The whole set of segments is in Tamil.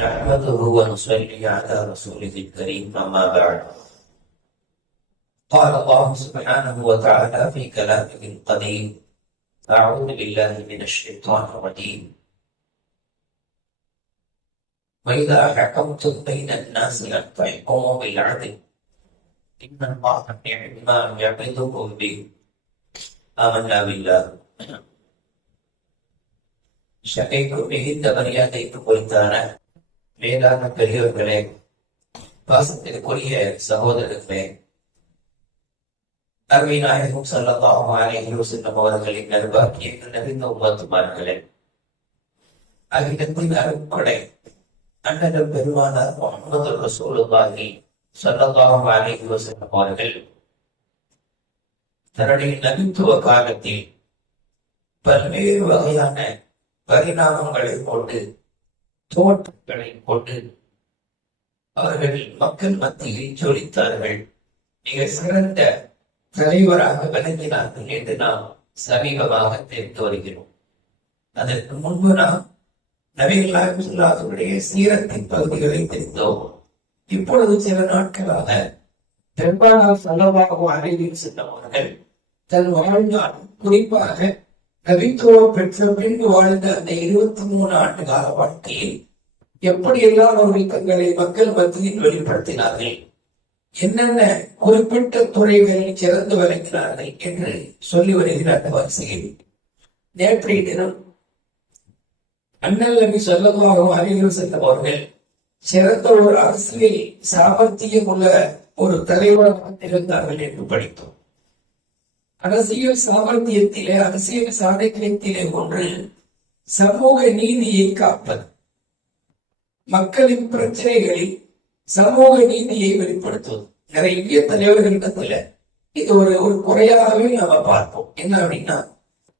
نحمده ونصلي على رسوله الكريم أما بعد قال الله سبحانه وتعالى في كلامه القديم أعوذ بالله من الشيطان الرجيم وإذا حكمتم بين الناس أن تحكموا بالعدل إن الله نعم ما يعظكم به آمنا بالله ஷகைக்கு மிகுந்த மரியாதைக்கு பொறுத்தான மேலான பெரியவர்களே பாசத்திற்குரிய சகோதரர்களே அருமை நாயகம் சல்லல்லாஹு அலைஹி வஸல்லம் அவர்களின் நல்வாக்கியங்கள் நிறைந்த உமத்துமார்களே அகிலத்தின் அருட்கொடை அண்ணன் பெருமானார் முகமது ரசூலுல்லாஹி சல்லதாகும் அலைஹி வஸல்லம் அவர்கள் தன்னுடைய நபித்துவ காலத்தில் பல்வேறு வகையான பரிணாமங்களை கொண்டு தோட்டங்களை கொண்டு அவர்கள் மக்கள் மத்தியில் ஜொலித்தார்கள். மிக சிறந்த தலைவராக விளங்கினார்கள் என்று நாம் சமீபமாக தெரிந்து வருகிறோம். அதற்கு முன்பு நாம் நபிகளாக சீரத்தின் பகுதிகளை தெரிந்தோம். இப்பொழுது சில நாட்களாக பெரும்பாலார் செலவாகும் அறிவில் சென்றவர்கள் தன் வாழ்நாள் குறிப்பாக கவித்துவம் பெற்ற பின்பு வாழ்ந்த அந்த இருபத்தி மூணு ஆண்டு கால வாழ்க்கையில் எப்படியெல்லாம் அவர்கள் தங்களை மக்கள் மத்தியில் வெளிப்படுத்தினார்கள்? என்னென்ன குறிப்பிட்ட துறைகளில் சிறந்து விளங்கினார்கள் என்று சொல்லி வருகிற அந்த வரிசையில். நேற்றைய தினம் அண்ணல் நபி சொல்லமாக அறிவில் சென்றவர்கள் சிறந்த ஒரு அரசியல் சாமர்த்தியம் உள்ள ஒரு தலைவராக இருந்தார்கள் என்று படித்தோம். அரசியல் சாமர்த்தியத்திலே அரசியல் சாதகத்திலே ஒன்று சமூக நீதியை காப்பது. மக்களின் பிரச்சனைகளில் சமூக நீதியை வெளிப்படுத்துவது. நிறைய தலைவர்களிடத்துல இது ஒரு ஒரு குறையாகவே நாம பார்ப்போம். என்ன அப்படின்னா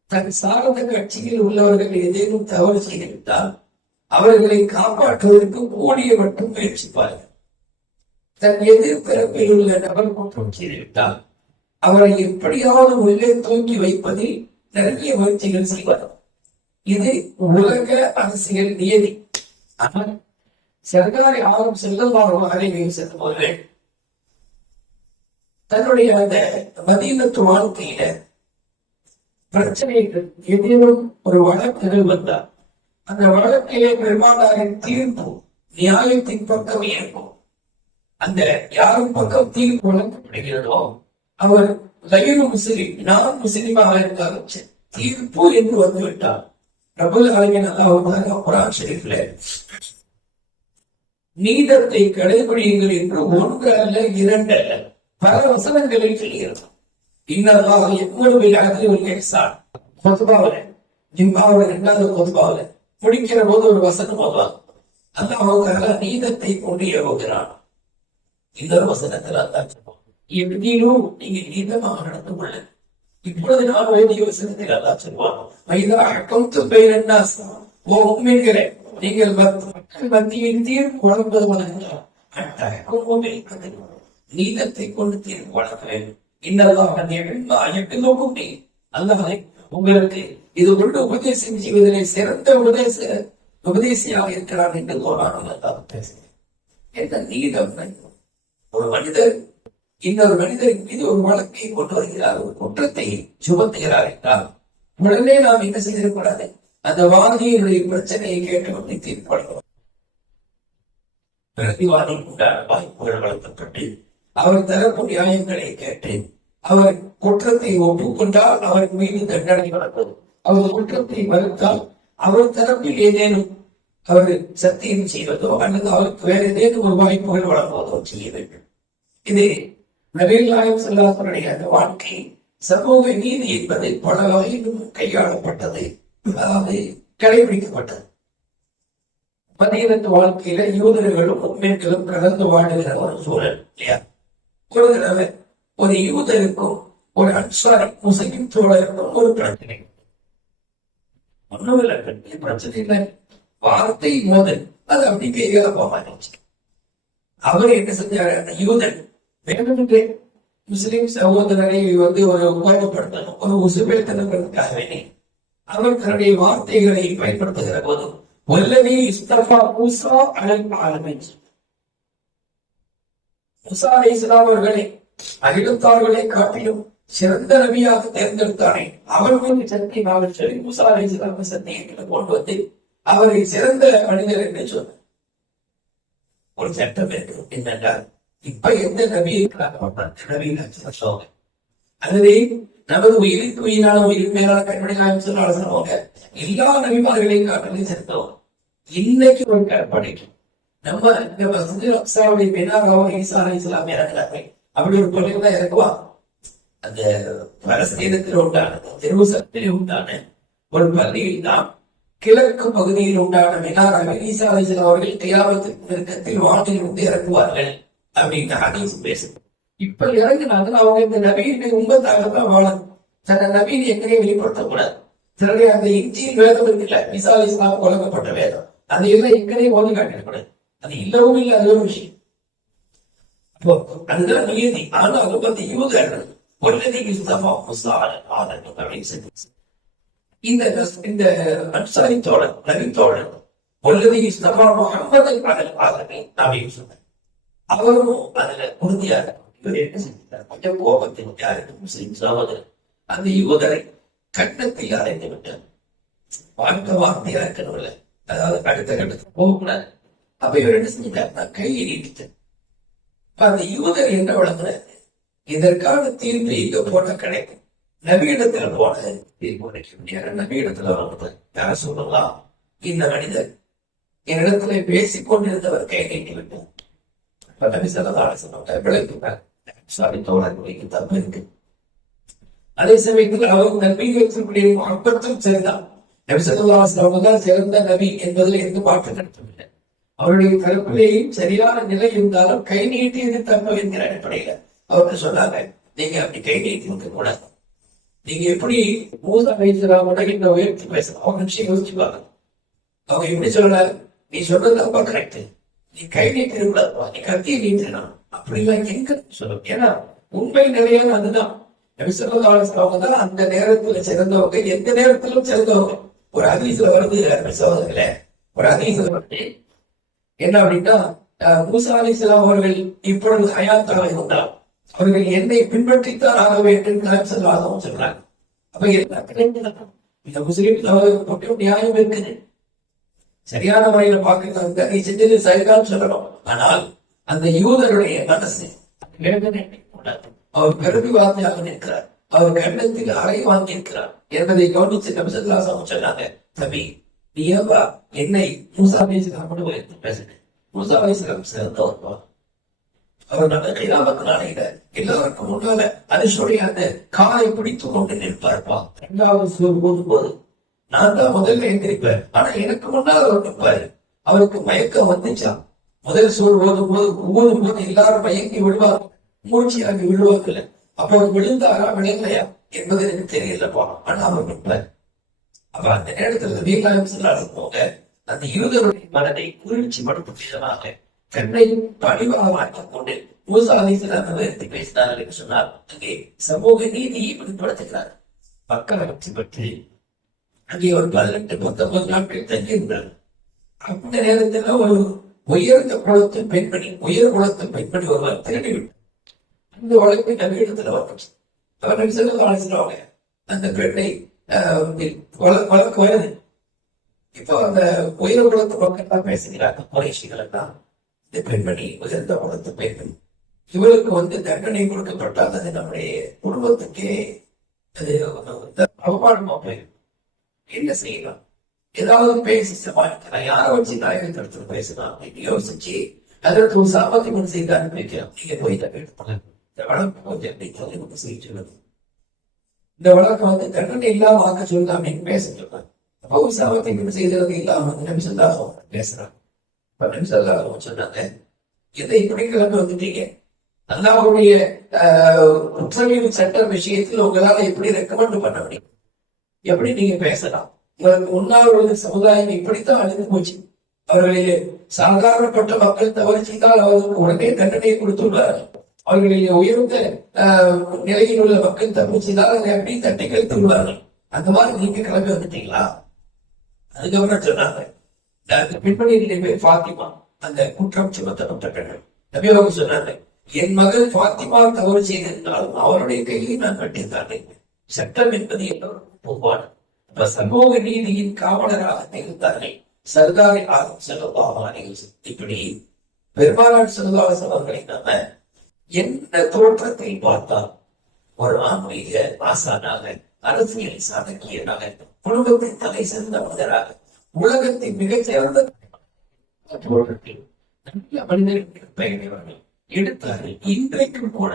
தன் சார்ந்த கட்சியில் உள்ளவர்கள் ஏதேனும் தவறு செய்துவிட்டால் அவர்களை காப்பாற்றுவதற்கு கூடிய மட்டும் முயற்சிப்பார்கள். தன் எதிர்பிறப்பில் உள்ள நபர் குற்றம் செய்துவிட்டால் அவரை எப்படியாவது உள்ளே தூக்கி வைப்பதில் நிறைய முயற்சிகள் செய்வார் இது உலக அரசியல் நியதி. ஆனால் சர்க்காரி ஆளும் செல்லமாக அறிவியல் செல்லுபவர்கள் தன்னுடைய அந்த மதீனத்து வாழ்க்கையில பிரச்சனைகள் எதிரும் ஒரு வழக்குகள் வந்தார் அந்த வழக்கிலே பெருமானாரின் தீர்ப்பு நியாயத்தின் பக்கம் இருக்கும். அந்த யாரும் பக்கம் தீர்ப்பு வழங்கப்படுகிறதோ அவர் கயிறு முஸ்லிம் நான் முஸ்லிமாக இருந்தாலும் தீர்ப்பு என்று வந்துவிட்டார். பிரபல ஆலமின் அல்லாஹ் குரான் ஷெரீஃப்ல. நீதத்தை கடைபிடியுங்கள் என்று ஒன்று அல்ல இரண்டு அல்ல. பல வசனங்களில் சொல்கிறது. இன்னதாக எவ்வளவு அகதி ஒரு கேசார் கொத்துபாவில ஜிம்பாவில இரண்டாவது கொத்துபாவில முடிக்கிற போது ஒரு வசனம் போதுவாங்க அல்லாஹ் நீதத்தை கொண்டு ஏவுகிறான். இன்னொரு வசனத்தில் அல்லாஹ் சொல்லுவான் எங்கிலும் நீங்க நீதமாக நடந்து கொள்ள இப்பொழுது நான் வேண்டிய வசனத்தில் அல்லா சொல்வான் மைதா அக்கௌண்ட் பெயர் ஓ உண்மைங்கிற நீங்கள் மக்கள் மத்தியில் தீர்ப்பு வழங்குவது வழங்குகிறார் நீதத்தை கொண்டு தீர்ப்பு வழங்க வேண்டும் இன்னதாக நோக்கும் நீ அல்லாஹ் உங்களுக்கு இது கொண்டு உபதேசம் செய்வதிலே சிறந்த உபதேச உபதேசியாக இருக்கிறார் என்று தோறான பேசுகிறேன். என்ன நீதம் ஒரு மனிதர் இன்னொரு மனிதரின் மீது ஒரு வழக்கை கொண்டு வருகிறார் ஒரு குற்றத்தை சுமத்துகிறார் என்றால் உடனே நாம் என்ன செய்திருக்கூடாது அந்த வாதியினுடைய பிரச்சனையை கேட்டுக்கொண்டு தீர்ப்படைகிறோம் பிரதிவாதம் உண்டான வாய்ப்புகள் வளர்த்தப்பட்டு அவர் தரப்பு நியாயங்களை கேட்டு அவர் குற்றத்தை ஒப்புக்கொண்டால் அவர் மீது தண்டனை வழங்குவது அவர் குற்றத்தை மறுத்தால் அவர் தரப்பில் ஏதேனும் அவர் சத்தியம் செய்வதோ அல்லது அவருக்கு வேற ஏதேனும் ஒரு வாய்ப்புகள் வழங்குவதோ செய்ய வேண்டும். இது நபீல் நாயம் செல்லாசனுடைய அந்த வாழ்க்கை சமூக நீதி என்பது பல வகையிலும் கையாளப்பட்டது. அதாவது கடைபிடிக்கப்பட்டது. பதினெட்டு வாழ்க்கையில யூதர்களும் உண்மைகளும் கலந்து வாழுகிற ஒரு சூழல் இல்லையா? ஒரு தடவை ஒரு யூதருக்கும் ஒரு அன்சாரி முஸ்லிம் தோழருக்கும் ஒரு பிரச்சனை. ஒண்ணும் இல்லை பெரிய பிரச்சனை இல்லை. வார்த்தை மோதல். அது அப்படி பெரிய மாறிச்சு அவர் என்ன செஞ்சாரு? அந்த யூதன் வேண்டுமென்றே முஸ்லிம் சகோதரரை வந்து ஒரு உபயோகப்படுத்தணும் ஒரு உசுபேத்தனங்கிறதுக்காக அவர் தன்னுடைய வார்த்தைகளை பயன்படுத்துகிற போது வல்லவி இஸ்தபா மூசா அலல் ஆலமின். முசா அலை இஸ்லாம் அவர்களை அகிலத்தார்களை காட்டிலும் சிறந்த நபியாக தேர்ந்தெடுத்தானே. அவர் மீது சக்தி நாவல் சொல்லி முசா அலை இஸ்லாம் சத்தியங்களை கொண்டு வந்து அவரை சிறந்த மனிதர் என்று சொன்னார். ஒரு சட்டம் இருக்கு என்னென்றால் இப்ப எந்த நபியை இருக்கிறாங்க நபியில் சொல்லுவாங்க அதுவே நமது உயிருக்கு உயிரான உயிருக்கு மேலான கற்பனை சொல்லுவாங்க எல்லா நபிமார்களையும் காட்டிலையும் சிறந்தவங்க இன்னைக்கு ஒரு கற்பனைக்கு நம்ம இந்த மஸ்ஜித் அப்சாவுடைய பெண்ணாகவும் ஈசா அலை இஸ்லாம் இறங்குறாங்க அப்படி ஒரு தொழில் தான் இறக்குவா? அந்த பலஸ்தீனத்தில் உண்டான ஜெருசலத்தில் உண்டான ஒரு பள்ளியில் தான் கிழக்கு பகுதியில் உண்டான மினாராவில் ஈசா அலை இஸ்லாம் அவர்கள் தியாகத்தின் நெருக்கத்தில் வானில் வந்து இறங்குவார்கள். அப்படின்னு ஹதீஸ் பேசுது இப்ப இறங்குனாங்க அவங்க இந்த நவீன உங்கத்தாகத்தான் வாழணும் தன்னை நவீன எங்கேயே வெளிப்படுத்தக்கூடாது. சிலருடைய அந்த இஞ்சியின் வேதம் இருக்குல்ல ஈசா இஸ்லாம் வழங்கப்பட்ட வேதம். அது எல்லாம் எங்கேயும் ஓதி காட்டிடக்கூடாது அது இல்லவும் இல்லை அது ஒரு விஷயம். அப்போ அதுதான் நியதி ஆனாலும் அந்த யூதர்கள் பொல்லதி இஸ்தபா முசால் ஆதன் அப்படின்னு சொல்லி இந்த இந்த அன்சாரி தோழர் நபி தோழர் பொல்லதி இஸ்தபா முகமது அலல் அப்படின்னு சொன்னார் அவரும் அதுல உறுதியாக இவர் என்ன செஞ்சார் கொஞ்சம் கோபத்தில் யாருக்கு முஸ்லிம் சகோதரர் அந்த யுவதரை கட்டத்தில் அடைந்து விட்டார். வார்த்தை வார்த்தையா இருக்கணும்ல அதாவது அடுத்த கட்டத்துக்கு போகக்கூடாது. அப்ப இவர் என்ன செஞ்சிட்டார்? நான் கையை நீட்டித்தேன் அந்த யூதர் என்ன வழங்குறாரு இதற்கான தீர்ப்பு இங்க போன கிடைக்கும். நவீனத்துல போன தீர்ப்பு கிடைக்க முடியாது நவீனத்துல வந்து யார் சொல்லலாம் இந்த மனிதர். என்னிடத்துல பேசிக் கொண்டிருந்தவர் கை நீட்டி விட்டார். இப்ப நபி சொன்ன விளக்கு சாரி தோழர்களுக்கு தப்பு இருக்கு அதே சமயத்தில் அவர் நபிகளுடைய அப்பத்தும் சரிதான் நபி சொல்லலாம் அவங்க தான் சிறந்த நபி என்பதில் எந்த மாற்றம் நடத்தவில்லை அவருடைய தரப்பிலேயும் சரியான நிலை இருந்தாலும் கை நீட்டியது தப்பு என்கிற அடிப்படையில அவருக்கு சொன்னாங்க நீங்க அப்படி கை நீட்டி இருக்க கூடாது. நீங்க எப்படி மூசா வைத்திராமோட இந்த உயர்த்தி பேசலாம் அவங்க நிமிஷம் யோசிச்சு பாருங்க அவங்க எப்படி சொல்ல நீ சொல்றது ரொம்ப கரெக்ட் நீ கை நீட்டி நீ கத்தி நீட்டினான் அப்படிலாம் எங்க சொல்லும் ஏன்னா உண்மை நிலையான அதுதான். அவங்க தான் அந்த நேரத்துல சிறந்தவங்க எந்த நேரத்திலும் சிறந்தவங்க. ஒரு அதிசல வருது நபி ஒரு அதிசல வருது. என்ன அப்படின்னா மூசா அலிஸ்லாம் அவர்கள் இப்பொழுது ஹயாத்தாக இருந்தால் அவர்கள் என்னை பின்பற்றித்தான் ஆக வேண்டும் என்று சொல்றாங்க அப்ப என்ன? இந்த முஸ்லீம் நியாயம் இருக்குது. சரியான முறையில பார்க்கிறவங்க நீ செஞ்சது சரிதான் சொல்லணும். ஆனால் அந்த யூதருடைய மனசு அவர் கூடாது. அவர் இருக்கிறார் நிற்கிறார். அவர் கண்டத்தில் அறை வாங்கியிருக்கிறார் என்பதை கவனித்து நபிசல்லாசம் சொன்னாங்க தம்பி நீ ஏன்பா என்னை மூசா பேசுகிறார் கொண்டு போய் பேசுங்க மூசா பேசுகிறார் சிறந்தவர்ப்பா அவர் நல்ல கைலாமத்து நாளையில எல்லாருக்கும் முன்னால அனுஷுடைய அந்த காலை பிடித்து கொண்டு நிற்பார்ப்பா இரண்டாவது சூர் போதும் போது நான் தான் முதல்ல எந்திரிப்பேன். ஆனா எனக்கு முன்னால் அவர் நிற்பாரு அவருக்கு மயக்கம் வந்துச்சா முதல் சோறு ஓதும் போது ஊதும் போது எல்லாரும் மயங்கி விழுவாங்க. மூச்சு அங்கு விழுவாங்கல்ல. அப்ப அவர் விழுந்தாரா விழலையா என்பது எனக்கு தெரியலப்பா. ஆனா அவர் நிற்பார் அப்ப அந்த நேரத்துல வீகாயம் போக அந்த யூதருடைய மனதை குளிர்ச்சி படுத்துவதற்காக கண்ணையும் பணிவாக மாற்றிக் கொண்டு மூசா அலிஸ்லாம் எடுத்து பேசினார் என்று சொன்னார் அங்கே சமூக நீதியை வெளிப்படுத்துகிறார் மக்கள் வெற்றி பற்றி அங்கே ஒரு பதினெட்டு பத்தொன்பது நாட்கள் தங்கியிருந்தார் அந்த நேரத்தில் ஒரு உயர்ந்த குளத்தை பெண்மணி உயர் குலத்து பெண்மணி ஒருவர் திருடி விட்டார் அந்த வழக்கு நவீனத்தில் வந்துச்சு அவர் சொல்லி அந்த பெண்ணை ஆஹ், வழக்கு வருது இப்போ அந்த உயர் குலத்து பக்கத்தான் பேசுகிறாங்க குறைஷிகள் எல்லாம் இந்த பெண்மணி உயர்ந்த குலத்து பெண்மணி இவளுக்கு வந்து தண்டனை கொடுக்கப்பட்டால் அது நம்முடைய குடும்பத்துக்கே அது அவமானமா போயிடும் என்ன செய்யலாம் ஏதாவது பேசி சமாளிக்கலாம் யாரை வச்சு நாயகத்திடத்துல பேசலாம் அப்படின்னு யோசிச்சு அதற்கு ஒரு சாமர்த்தியம் செய்து அனுப்பிக்கலாம் நீங்க போய் தவிர இந்த வழக்கு கொஞ்சம் அப்படி தலைமுறை செய்ய சொல்லுது இந்த வழக்கு வந்து தண்டனை இல்லாம ஆக்க சொல்லலாம் அப்படின்னு பேச சொல்றாங்க அப்போ ஒரு சாமர்த்தியம் செய்தது இல்லாம வந்து நிமிஷம் பேசுறாங்க. இப்ப நிமிஷம் சொன்னாங்க எதை இப்படி கிளம்பி வந்துட்டீங்க? அல்லாஹ்வுடைய ஆஹ், சட்ட விஷயத்தில் உங்களால எப்படி ரெக்கமெண்ட் பண்ண முடியும். எப்படி நீங்க பேசலாம்? உங்களுக்கு முன்னால் சமுதாயம் இப்படித்தான் அழிந்து போச்சு. அவர்களிலே சாதாரணப்பட்ட மக்கள் தவறு செய்தால் அவர்களுக்கு உடனே தண்டனையை கொடுத்துள்ளார். அவர்களிலே உயர்ந்த நிலையில் உள்ள மக்கள் தவறு செய்தால் அதை எப்படி தட்டி கழித்து அந்த மாதிரி நீங்க கிளம்பி வந்துட்டீங்களா? அதுக்கப்புறம் சொன்னாங்க அந்த பெண்மணியினுடைய பேர் பாத்திமா அந்த குற்றம் சுமத்தப்பட்ட பெண்கள் நபியாக சொன்னாங்க என் மகள் ஃபாத்திமா தவறு செய்திருந்தாலும் அவருடைய கையை நான் கட்டியிருந்தேன். சட்டம் என்பது எல்லோரும் பொதுவான சமூக நீதியின் காவலராக திகழ்ந்தார்கள் சர்தாரி ஆலம் செல்வாக இப்படி பெருமானார் செல்வாசம் அவர்களை நாம என்ன தோற்றத்தை பார்த்தால் ஒரு ஆன்மீக ஆசானாக அரசியல் சாதக்கியனாக குடும்பத்தின் தலை சிறந்த மனிதராக உலகத்தின் மிகச் சிறந்த தோற்றத்தில் நல்ல மனிதர்கள் பெயரை எடுத்தார்கள் இன்றைக்கும் கூட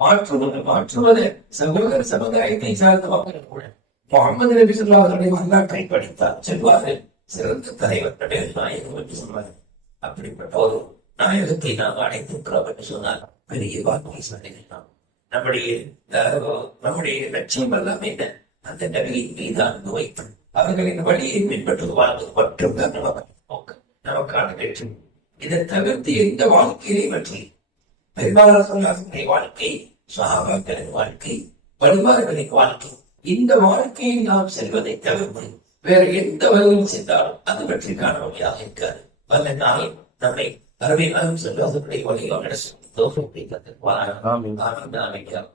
மாற்றுவது மாற்றுவது சகோதர சமுதாயத்தை சார்ந்த மக்கள் கூட முகமது நபி சொல்லாதனுடைய வரலாற்றை படித்தார் செல்வார்கள் சிறந்த தலைவர் நாயகம் என்று சொன்னார் அப்படிப்பட்ட ஒரு நாயகத்தை நாம் அடைந்திருக்கிறோம் என்று சொன்னால் பெரிய வாக்குவை சொன்னீர்கள் நம்முடைய நம்முடைய லட்சியம் எல்லாம் என்ன அந்த நபியின் மீது அன்பு அவர்களின் வழியை பின்பற்று வாழ்வது மட்டும்தான் நமக்கு நமக்கான லட்சியம் இதை தவிர்த்து எந்த வாழ்க்கையிலையும் பற்றி சொல்லாசனுடைய வாழ்க்கை சகாபாக்களின் வாழ்க்கை வழிபாடுகளின் வாழ்க்கை. இந்த வாழ்க்கையில் நாம் செல்வதை தவிர்த்து வேற எந்த வழியில் சென்றாலும் அது வெற்றி காண முடியாக இருக்காது. வல்ல நாள் நம்மை அரபியெல்லாம் செல்வதனுடைய வழியோட தோஃபிக் ஆமீன். ஆமீன் ஆமீன் யா